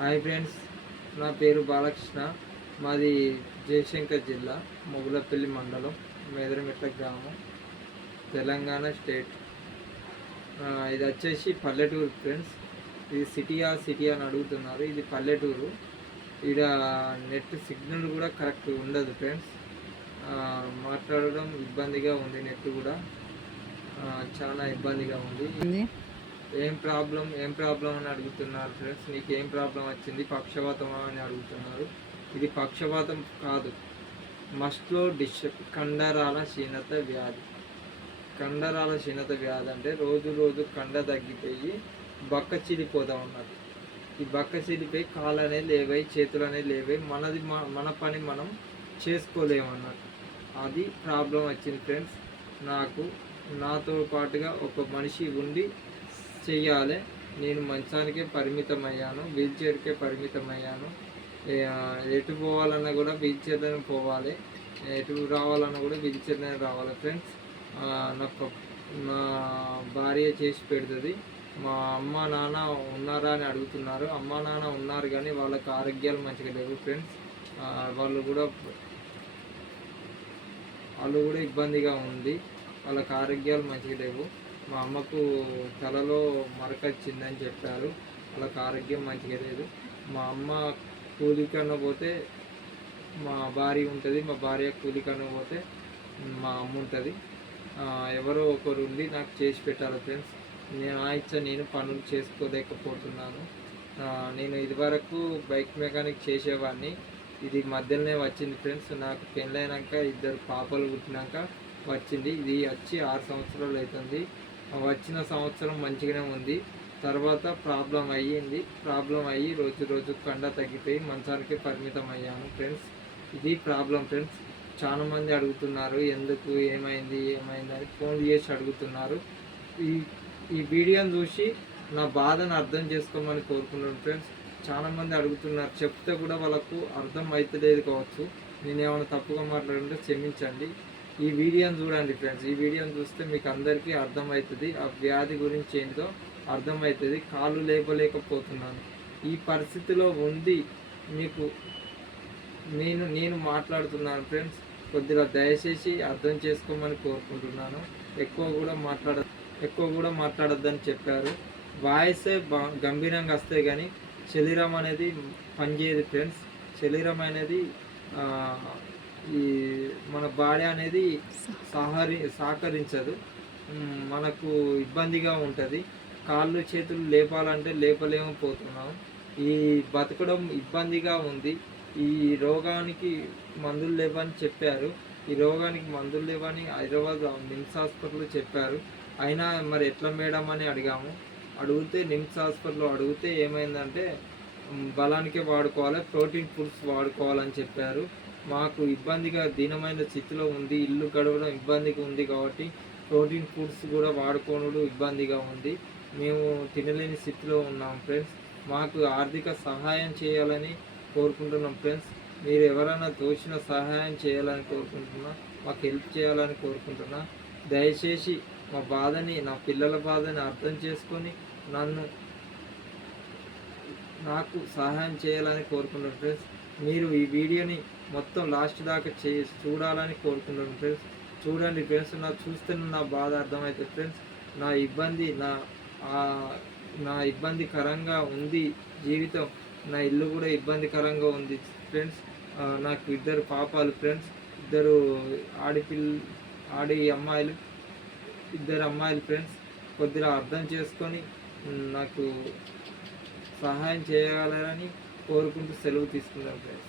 Hi friends, నా పేరు బాలకృష్ణ. మాది జయశంకర్ జిల్లా, మొగులపల్లి మండలం, మేదరమిట్ల గ్రామం, తెలంగాణ స్టేట్. ఇది వచ్చేసి పల్లెటూరు ఫ్రెండ్స్. ఇది సిటీ అని అడుగుతున్నారు. ఇది పల్లెటూరు. ఇక్కడ నెట్ సిగ్నల్ కూడా కరెక్ట్ ఉండదు ఫ్రెండ్స్. మాట్లాడడం ఇబ్బందిగా ఉంది. నెట్ కూడా చాలా ఇబ్బందిగా ఉంది. ఏం ప్రాబ్లం అని అడుగుతున్నారు ఫ్రెండ్స్. నీకు ఏం ప్రాబ్లం వచ్చింది? పక్షవాతమా అని అడుగుతున్నారు. ఇది పక్షవాతం కాదు, మస్ట్లో కండరాల క్షీణత వ్యాధి. కండరాల క్షీణత వ్యాధి అంటే రోజు కండ తగ్గిపోయి బక్క చిరిపోతూ ఉన్నది. ఈ బక్క చిరిపోయి కాళ్ళు అనేది లేవై, చేతులు అనేది లేవై, మన పని మనం చేసుకోలేమన్నట్టు. అది ప్రాబ్లం వచ్చింది ఫ్రెండ్స్. నాతో పాటుగా ఒక మనిషి ఉండి చెయ్యాలి. నేను మంచానికే పరిమితమయ్యాను, వీల్ చైర్కే పరిమితమయ్యాను. ఎటు పోవాలన్నా కూడా వీల్ చైర్లోనే పోవాలి, ఎటు రావాలన్నా కూడా వీల్ చైర్లోనే రావాలి ఫ్రెండ్స్. నా భార్య చేసి పెడుతుంది. మా అమ్మ నాన్న ఉన్నారా అని అడుగుతున్నారు. అమ్మ నాన్న ఉన్నారు కానీ వాళ్ళకి ఆరోగ్యాలు మంచిగా లేవు ఫ్రెండ్స్. వాళ్ళు కూడా ఇబ్బందిగా ఉంది. వాళ్ళకి ఆరోగ్యాలు మంచిగా లేవు. మా అమ్మకు తలలో మరక వచ్చిందని చెప్పారు. వాళ్ళకి ఆరోగ్యం మంచిగా లేదు. మా అమ్మ కూలికన్నా పోతే మా భార్య ఉంటుంది, మా భార్య కూలికన్నా పోతే మా అమ్మ ఉంటుంది. ఎవరో ఒకరు ఉండి నాకు చేసి పెట్టాలి ఫ్రెండ్స్. నేను పనులు చేసుకోలేకపోతున్నాను. నేను ఇదివరకు బైక్ మెకానిక్ చేసేవాడిని. ఇది మధ్యలోనే వచ్చింది ఫ్రెండ్స్. నాకు పెళ్ళైనాక 2 పాపలు పుట్టినాక వచ్చింది. ఇది వచ్చి 6 సంవత్సరాలు అవుతుంది. వచ్చిన సంవత్సరం మంచిగానే ఉంది. తర్వాత ప్రాబ్లం అయ్యి రోజు కండ తగ్గిపోయి మంచానికి పరిమితం అయ్యాను ఫ్రెండ్స్. ఇది ప్రాబ్లం ఫ్రెండ్స్. చాలామంది అడుగుతున్నారు ఎందుకు, ఏమైంది అని ఫోన్ చేసి అడుగుతున్నారు. ఈ వీడియోని చూసి నా బాధను అర్థం చేసుకోమని కోరుకున్నాను ఫ్రెండ్స్. చాలామంది అడుగుతున్నారు, చెప్తే కూడా వాళ్ళకు అర్థం అవుతలేదు కావచ్చు. నేను ఏమైనా తప్పుగా మాట్లాడుతుంటే క్షమించండి. ఈ వీడియోని చూడండి ఫ్రెండ్స్. ఈ వీడియోని చూస్తే మీకు అందరికీ అర్థమవుతుంది, ఆ వ్యాధి గురించి ఏంటో అర్థమవుతుంది. కాళ్ళు లేపలేకపోతున్నాను. ఈ పరిస్థితిలో ఉంది మీకు నేను మాట్లాడుతున్నాను ఫ్రెండ్స్. కొద్దిగా దయచేసి అర్థం చేసుకోమని కోరుకుంటున్నాను. ఎక్కువ కూడా మాట్లాడొద్దని చెప్పారు. వాయిసే గంభీరంగా వస్తే కానీ శరీరం అనేది పనిచేయదు ఫ్రెండ్స్. శరీరం అనేది ఈ మన బాడీ అనేది సహకరించదు. మనకు ఇబ్బందిగా ఉంటుంది. కాళ్ళు చేతులు లేపాలంటే లేపలేకపోతున్నాం. ఈ బతకడం ఇబ్బందిగా ఉంది. ఈ రోగానికి మందులు లేవని చెప్పారు. ఈ రోగానికి మందులు లేవని హైదరాబాద్ నిమ్స్ హాస్పిటల్లో చెప్పారు. అయినా మరి ఎట్లా మేడం అని అడిగితే నిమ్స్ హాస్పిటల్లో అడిగితే ఏమైందంటే బలానికే వాడుకోవాలి, ప్రోటీన్ ఫుడ్స్ వాడుకోవాలని చెప్పారు. మాకు ఇబ్బందిగా దీనమైన స్థితిలో ఉంది, ఇల్లు గడవడం ఇబ్బందిగా ఉంది కాబట్టి ప్రోటీన్ ఫుడ్స్ కూడా వాడుకోవడం ఇబ్బందిగా ఉంది. మేము తినలేని స్థితిలో ఉన్నాం ఫ్రెండ్స్. మాకు ఆర్థిక సహాయం చేయాలని కోరుకుంటున్నాం ఫ్రెండ్స్. మీరు ఎవరైనా తోచిన సహాయం చేయాలని కోరుకుంటున్నా, మాకు హెల్ప్ చేయాలని కోరుకుంటున్నా. దయచేసి మా బాధని, నా పిల్లల బాధని అర్థం చేసుకొని నాకు సహాయం చేయాలని కోరుకుంటున్నాను ఫ్రెండ్స్. మీరు ఈ వీడియోని మొత్తం లాస్ట్ దాకా చూడాలని కోరుకుంటున్నాను ఫ్రెండ్స్. చూడండి ఫ్రెండ్స్. చూస్తే నా బాధ అర్థమవుతుంది ఫ్రెండ్స్. నా ఇబ్బందికరంగా ఉంది జీవితం. నా ఇల్లు కూడా ఇబ్బందికరంగా ఉంది ఫ్రెండ్స్. నాకు 2 పాపాలు ఫ్రెండ్స్. 2 అమ్మాయిలు, 2 అమ్మాయిలు ఫ్రెండ్స్. కొద్దిగా అర్థం చేసుకొని నాకు సహాయం చేయాలని కోరుకుంటూ సెలవు తీసుకున్నాను ఫ్రెండ్స్.